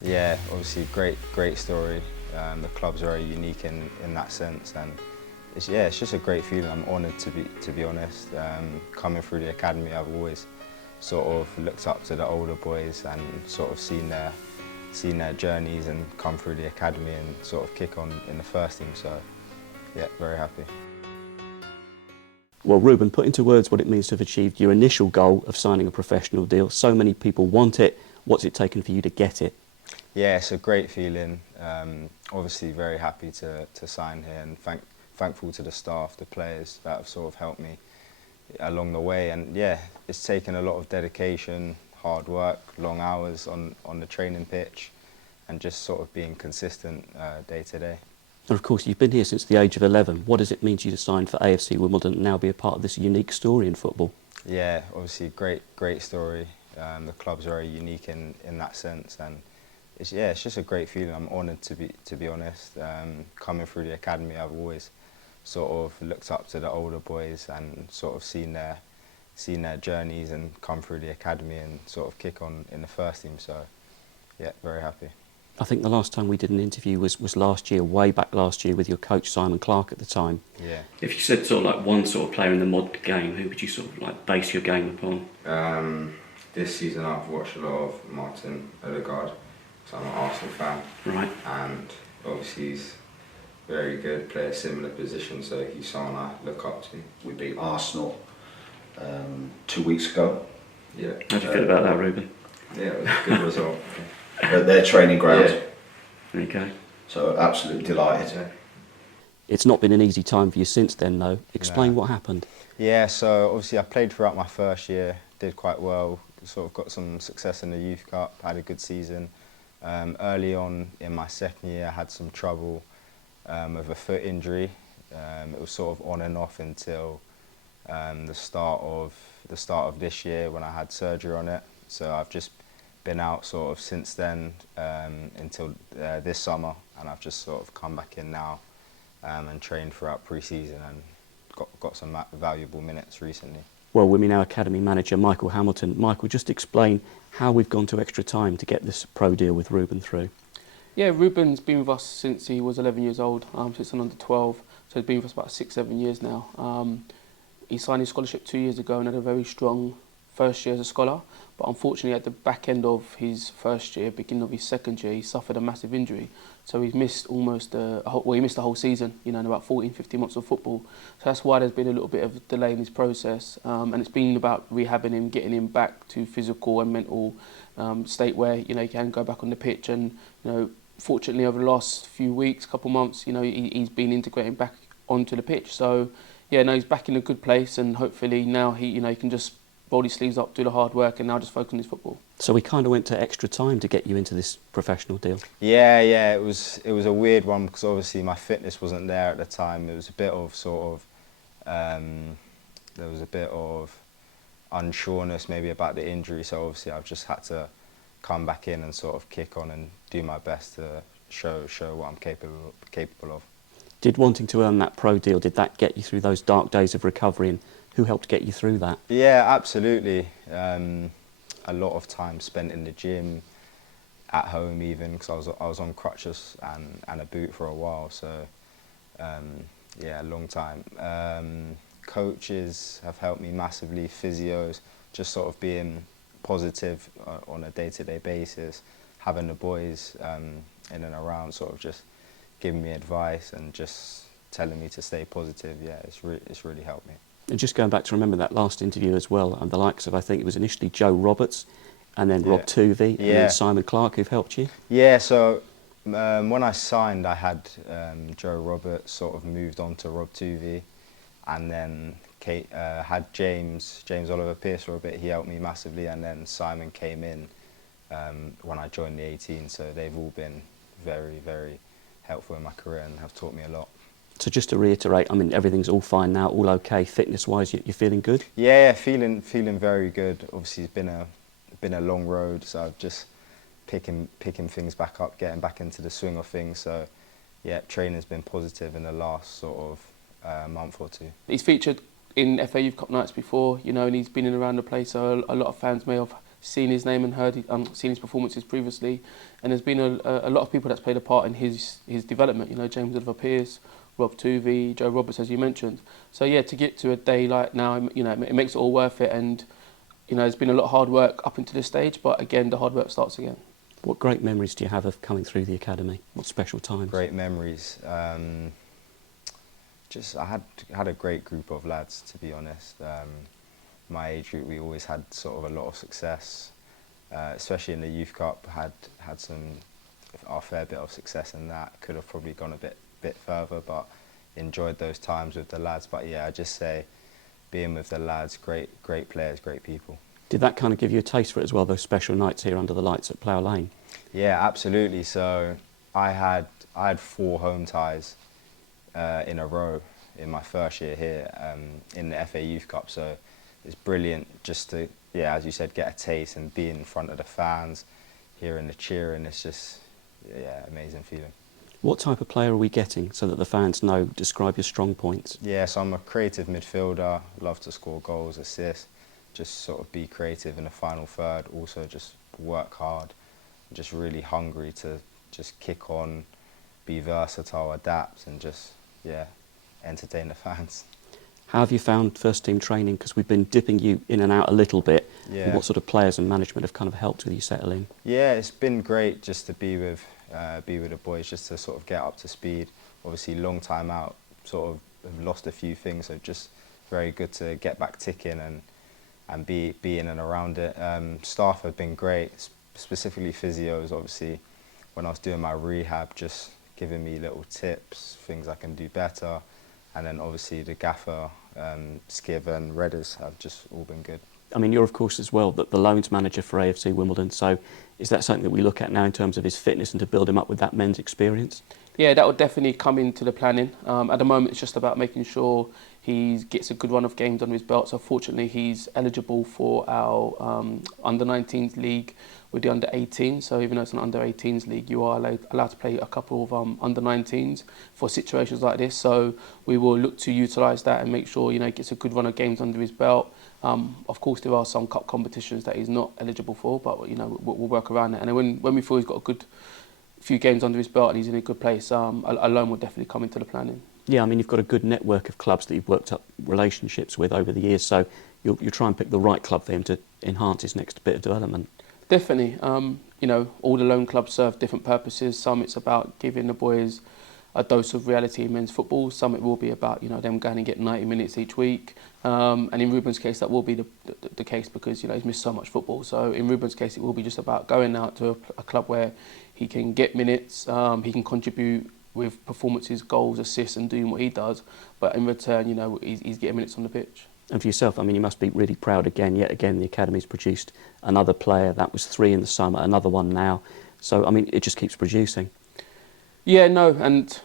Yeah, obviously great story. The club's very unique in that sense, and it's just a great feeling. I'm honoured to be honest. Coming through the academy, I've always sort of looked up to the older boys and sort of seen their journeys and come through the academy and sort of kick on in the first team. So yeah, very happy. Well, Reuben, put into words what it means to have achieved your initial goal of signing a professional deal. So many people want it. What's it taken for you to get it? Yeah, it's a great feeling. Obviously very happy to sign here, and thankful to the staff, the players that have sort of helped me along the way. And yeah, it's taken a lot of dedication, hard work, long hours on the training pitch, and just sort of being consistent day to day. And of course, you've been here since the age of 11. What does it mean to you to sign for AFC Wimbledon and now be a part of this unique story in football? Yeah, obviously great story. The club's very unique in that sense, and it's just a great feeling. I'm honoured to be honest. Coming through the academy, I've always sort of looked up to the older boys and sort of seen their journeys and come through the academy and sort of kick on in the first team. So yeah, very happy. I think the last time we did an interview was last year, way back last year, with your coach Simon Clark at the time. Yeah. If you said sort of like one sort of player in the modern game, who would you sort of like base your game upon? This season I've watched a lot of Martin Odegaard, so I'm an Arsenal fan. Right. And obviously he's very good, play a similar position, so he's someone I look up to. We beat Arsenal 2 weeks ago. Yeah. How do you feel about that, Reuben? Yeah, it was a good result. At their training ground. Yeah. There you go. So absolutely delighted. Yeah. It's not been an easy time for you since then, though. Explain what happened. Yeah, so obviously I played throughout my first year, did quite well, sort of got some success in the Youth Cup, had a good season. Early on in my second year I had some trouble with a foot injury. It was sort of on and off until the start of this year when I had surgery on it. So I've just been out sort of since then until this summer, and I've just sort of come back in now and trained throughout pre-season and got some valuable minutes recently. Well, with me now, Academy Manager Michael Hamilton. Michael, just explain how we've gone to extra time to get this pro deal with Reuben through. Yeah, Reuben's been with us since he was 11 years old, since under 12, so he's been with us about 6-7 years now. He signed his scholarship 2 years ago and had a very strong first year as a scholar, but unfortunately at the back end of his first year, beginning of his second year, he suffered a massive injury. So he's missed almost he missed the whole season, in about 14-15 months of football. So that's why there's been a little bit of a delay in his process, and it's been about rehabbing him, getting him back to physical and mental state where he can go back on the pitch. And fortunately over the last few weeks, couple months, he's been integrating back onto the pitch. So yeah, no, he's back in a good place, and hopefully now he can just roll his sleeves up, do the hard work, and now just focus on his football. So we kind of went to extra time to get you into this professional deal. Yeah, it was a weird one because obviously my fitness wasn't there at the time. It was a bit of there was a bit of unsureness maybe about the injury, so obviously I've just had to come back in and sort of kick on and do my best to show what I'm capable of. Did wanting to earn that pro deal, did that get you through those dark days of recovery, and who helped get you through that? Yeah, absolutely. A lot of time spent in the gym, at home even, because I was on crutches and a boot for a while, so yeah, a long time. Coaches have helped me massively, physios, just sort of being positive on a day-to-day basis, having the boys in and around sort of just giving me advice and just telling me to stay positive. Yeah, it's really helped me. And just going back to remember that last interview as well, and the likes of, I think it was initially Joe Roberts, and then Rob Tuvey, and then Simon Clark, who've helped you? Yeah, so when I signed, I had Joe Roberts sort of moved on to Rob Tuvey, and then had James Oliver Pearce for a bit. He helped me massively, and then Simon came in when I joined the 18, so they've all been very, very helpful in my career and have taught me a lot. So just to reiterate, I mean, everything's all fine now, all okay, fitness-wise, you're feeling good? Yeah, feeling very good. Obviously, it's been a long road, so I've just picking things back up, getting back into the swing of things. So yeah, training's been positive in the last sort of month or two. He's featured in FA Youth Cup nights before, and he's been in around the place, so a lot of fans may have seen his name and seen his performances previously, and there's been a lot of people that's played a part in his development. You know, James Oliver Pearce, Rob Tuvey, Joe Roberts, as you mentioned. So yeah, to get to a day like now, you know, it makes it all worth it. And you know, there's been a lot of hard work up until this stage, but again, the hard work starts again. What great memories do you have of coming through the academy? What special times? Great memories. I had a great group of lads, to be honest. My age group, we always had sort of a lot of success, especially in the Youth Cup. Had our fair bit of success in that. Could have probably gone a bit further, but enjoyed those times with the lads. But yeah, I just say, being with the lads, great players, great people. Did that kind of give you a taste for it as well, those special nights here under the lights at Plough Lane? Yeah, absolutely. So I had 4 home ties in a row in my first year here in the FA Youth Cup. So it's brilliant just to, yeah, as you said, get a taste and be in front of the fans, hearing the cheering. It's just, yeah, amazing feeling. What type of player are we getting so that the fans know? Describe your strong points. Yeah, so I'm a creative midfielder, love to score goals, assists, just sort of be creative in the final third, also just work hard, just really hungry to just kick on, be versatile, adapt, and just, yeah, entertain the fans. How have you found first team training? Because we've been dipping you in and out a little bit. Yeah. What sort of players and management have kind of helped with you settle in? Yeah, it's been great just to be with the boys, just to sort of get up to speed. Obviously, long time out, sort of have lost a few things, so just very good to get back ticking and be in and around it. Staff have been great, specifically physios. Obviously, when I was doing my rehab, just giving me little tips, things I can do better. And then obviously the gaffer, Skiv and Redders have just all been good. I mean, you're of course as well the loans manager for AFC Wimbledon, so is that something that we look at now in terms of his fitness and to build him up with that men's experience? Yeah, that would definitely come into the planning. At the moment, it's just about making sure he gets a good run of games under his belt. So fortunately, he's eligible for our under-19s league with the under-18s. So even though it's an under-18s league, you are allowed to play a couple of under-19s for situations like this. So we will look to utilise that and make sure, you know, he gets a good run of games under his belt. Of course, there are some cup competitions that he's not eligible for, but you know, we'll work around it. And then when we feel he's got a good few games under his belt and he's in a good place, a loan will definitely come into the planning. Yeah, I mean, you've got a good network of clubs that you've worked up relationships with over the years, so you'll try and pick the right club for him to enhance his next bit of development. Definitely. You know, all the loan clubs serve different purposes. Some it's about giving the boys a dose of reality in men's football. Some it will be about, you know, them going and get 90 minutes each week. And in Reuben's case, that will be the case because, you know, he's missed so much football. So in Reuben's case, it will be just about going out to a club where he can get minutes, he can contribute with performances, goals, assists, and doing what he does. But in return, you know, he's getting minutes on the pitch. And for yourself, I mean, you must be really proud yet again, the Academy's produced another player. That was 3 in the summer, another one now. So, I mean, it just keeps producing. Yeah, no, and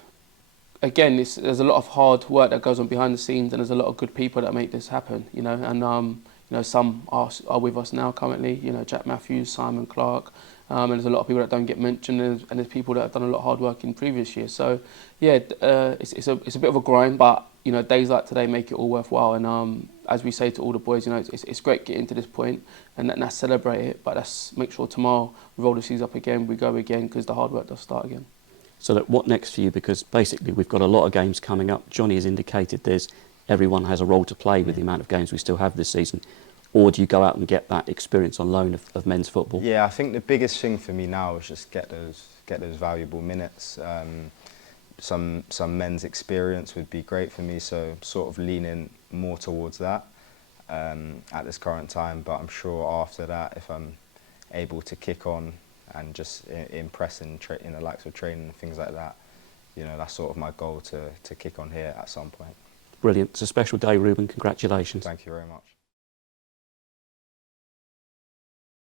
again, there's a lot of hard work that goes on behind the scenes, and there's a lot of good people that make this happen, you know. And, you know, some are with us now currently, you know, Jack Matthews, Simon Clark, and there's a lot of people that don't get mentioned, and there's people that have done a lot of hard work in previous years. So, yeah, it's a bit of a grind, but, you know, days like today make it all worthwhile. And as we say to all the boys, you know, it's great getting to this point, and that's celebrate it, but let's make sure tomorrow we roll the sleeves up again, we go again, because the hard work does start again. So that what next for you? Because basically we've got a lot of games coming up. Johnny has indicated everyone has a role to play with the amount of games we still have this season. Or do you go out and get that experience on loan of men's football? Yeah, I think the biggest thing for me now is just get those valuable minutes. Some men's experience would be great for me, so sort of leaning more towards that at this current time. But I'm sure after that, if I'm able to kick on and just impress in the likes of training and things like that, you know, that's sort of my goal to kick on here at some point. Brilliant. It's a special day, Reuben. Congratulations. Thank you very much.